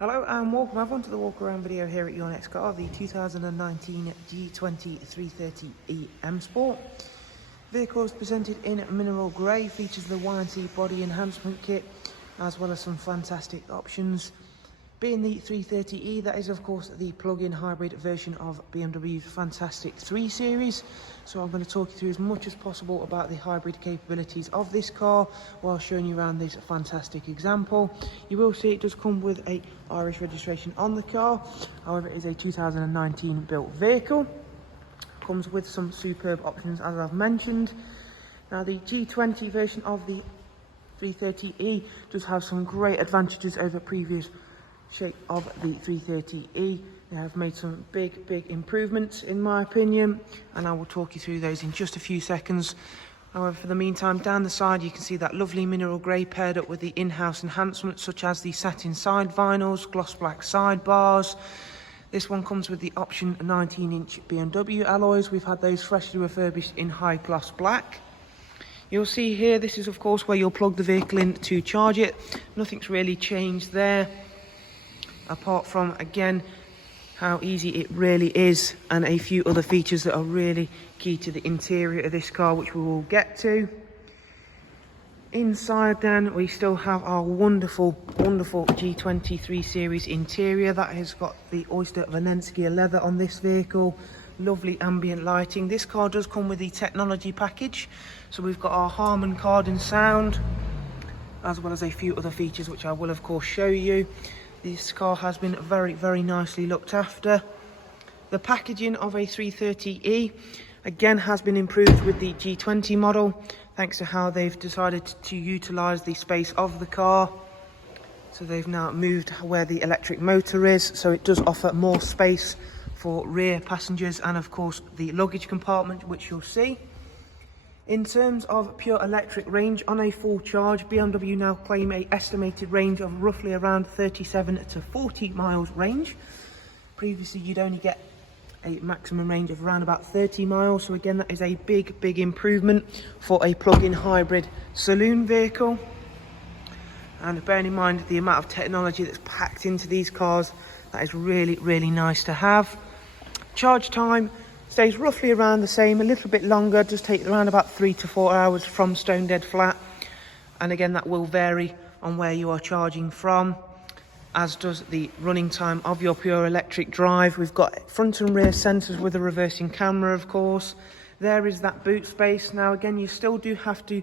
Hello and welcome everyone to the walk around video here at your next car, the 2019 G20 330e M Sport. Vehicle is presented in mineral grey, features the warranty body enhancement kit as well as some fantastic options. Being the 330e, that is of course the plug-in hybrid version of BMW's fantastic 3 Series. So I'm going to talk you through as much as possible about the hybrid capabilities of this car while showing you around this fantastic example. You will see it does come with a Irish registration on the car, however it is a 2019 built vehicle. Comes with some superb options as I've mentioned. Now the G20 version of the 330e does have some great advantages over previous shape of the 330e. They have made some big improvements in my opinion, and I will talk you through those in just a few seconds. However, for the meantime, down the side you can see that lovely mineral grey paired up with the in-house enhancements such as the satin side vinyls, gloss black sidebars. This one comes with the option 19-inch BMW alloys. We've had those freshly refurbished in high gloss black. You'll see here, this is of course where you'll plug the vehicle in to charge it. Nothing's really changed there, apart from again how easy it really is, and a few other features that are really key to the interior of this car, which we will get to. Inside then we still have our wonderful G20 3 Series interior. That has got the Oyster Venezia leather on this vehicle, lovely ambient lighting. This car does come with the technology package, so we've got our Harman Kardon sound as well as a few other features which I will of course show you. This car has been very nicely looked after. The packaging of a 330e again has been improved with the G20 model, thanks to how they've decided to utilise the space of the car. So they've now moved where the electric motor is, so it does offer more space for rear passengers and of course the luggage compartment, which you'll see. In terms of pure electric range, on a full charge, BMW now claim an estimated range of roughly around 37 to 40 miles range. Previously you'd only get a maximum range of around about 30 miles, so again that is a big improvement for a plug-in hybrid saloon vehicle. And bearing in mind the amount of technology that's packed into these cars, that is really nice to have. Charge time stays roughly around the same, a little bit longer, does take around about 3 to 4 hours from stone dead flat, and again that will vary on where you are charging from, as does the running time of your pure electric drive. We've got front and rear sensors with a reversing camera of course. There is that boot space. Now again you still do have to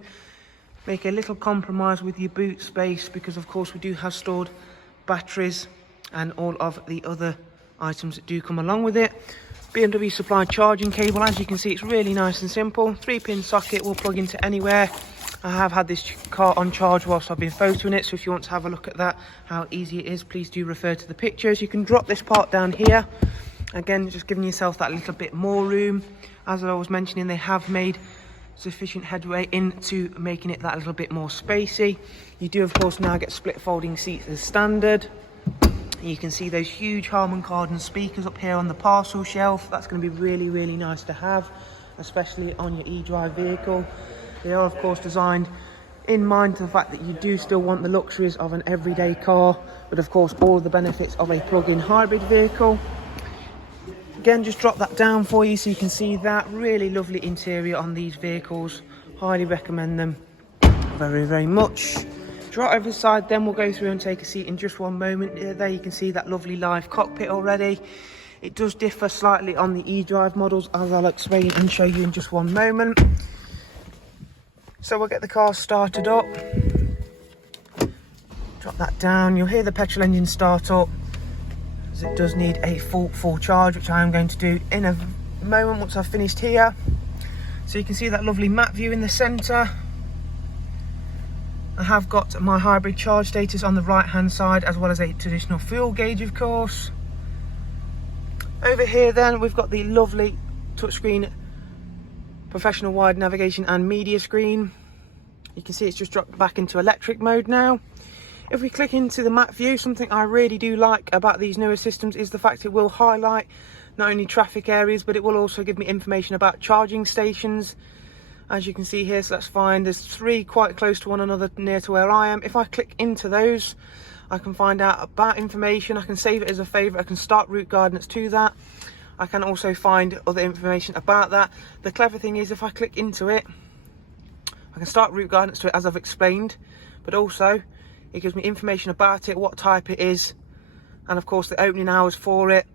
make a little compromise with your boot space, because of course we do have stored batteries and all of the other items that do come along with it. BMW supplied charging cable, as you can see it's really nice and simple. 3-pin socket will plug into anywhere. I have had this car on charge whilst I've been photoing it, so if you want to have a look at that, how easy it is, please do refer to the pictures. You can drop this part down here, again just giving yourself that little bit more room. As I was mentioning, they have made sufficient headway into making it that little bit more spacey. You do of course now get split folding seats as standard. You can see those huge Harman Kardon speakers up here on the parcel shelf. That's going to be really nice to have, especially on your Edrive vehicle. They are of course designed in mind to the fact that you do still want the luxuries of an everyday car, but of course all of the benefits of a plug-in hybrid vehicle. Again, just drop that down for you so you can see that. Really lovely interior on these vehicles. Highly recommend them very much. Right over the side then, we'll go through and take a seat in just one moment. There you can see that lovely live cockpit already. It does differ slightly on the eDrive models, as I'll explain and show you in just one moment. So we'll get the car started up. Drop that down. You'll hear the petrol engine start up, as it does need a full charge, which I am going to do in a moment once I've finished here. So you can see that lovely map view in the centre. I have got my hybrid charge status on the right hand side, as well as a traditional fuel gauge of course. Over here then we've got the lovely touchscreen professional wide navigation and media screen. You can see it's just dropped back into electric mode now. If we click into the map view, something I really do like about these newer systems is the fact it will highlight not only traffic areas, but it will also give me information about charging stations. As you can see here, so that's fine. There's 3 quite close to one another near to where I am. If I click into those, I can find out about information, I can save it as a favourite, I can start route guidance to that. I can also find other information about that. The clever thing is, if I click into it, I can start route guidance to it as I've explained, but also it gives me information about it, what type it is, and of course the opening hours for it,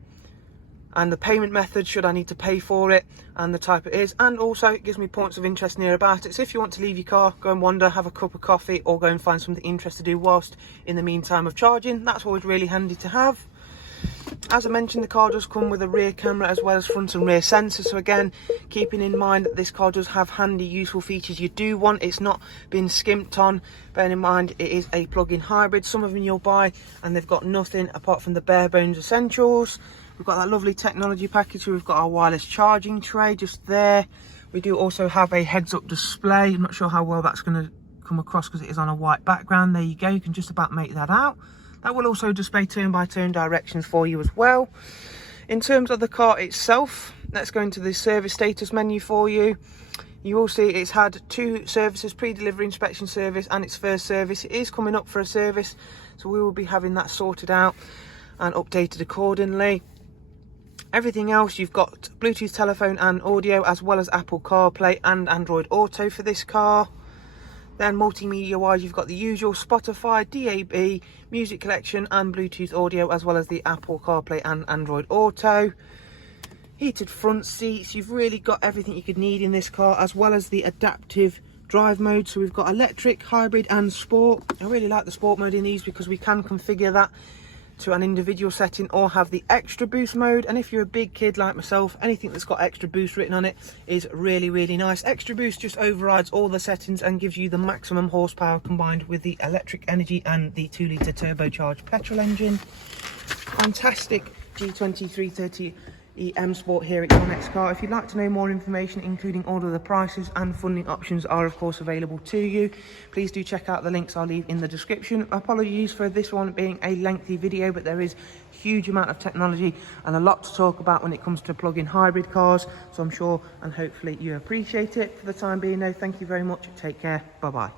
and the payment method should I need to pay for it, and the type it is, and also it gives me points of interest near about it. So if you want to leave your car, go and wander, have a cup of coffee, or go and find something interesting to do whilst in the meantime of charging, that's always really handy to have. As I mentioned, the car does come with a rear camera as well as front and rear sensors, so again, keeping in mind that this car does have handy useful features you do want. It's not been skimped on, bearing in mind it is a plug-in hybrid. Some of them you'll buy and they've got nothing apart from the bare bones essentials. We've got that lovely technology package where we've got our wireless charging tray just there. We do also have a heads-up display. I'm not sure how well that's going to come across because it is on a white background. There you go, you can just about make that out. That will also display turn-by-turn directions for you as well. In terms of the car itself, let's go into the service status menu for you. You will see it's had 2 services, pre-delivery inspection service and its first service. It is coming up for a service, so we will be having that sorted out and updated accordingly. Everything else, you've got Bluetooth telephone and audio, as well as Apple CarPlay and Android Auto for this car. Then multimedia wise, you've got the usual Spotify, DAB, music collection and Bluetooth audio, as well as the Apple CarPlay and Android Auto. Heated front seats, you've really got everything you could need in this car, as well as the adaptive drive mode. So we've got electric, hybrid and sport. I really like the sport mode in these because we can configure that to an individual setting or have the extra boost mode. And if you're a big kid like myself, anything that's got extra boost written on it is really, really nice. Extra boost just overrides all the settings and gives you the maximum horsepower combined with the electric energy and the 2-litre turbocharged petrol engine. Fantastic G20 330 EM Sport here at your next car. If you'd like to know more information, including all of the prices and funding options are of course available to you, please do check out the links I'll leave in the description. Apologies for this one being a lengthy video, but there is a huge amount of technology and a lot to talk about when it comes to plug-in hybrid cars, so I'm sure and hopefully you appreciate it. For the time being though, thank you very much, take care, bye bye.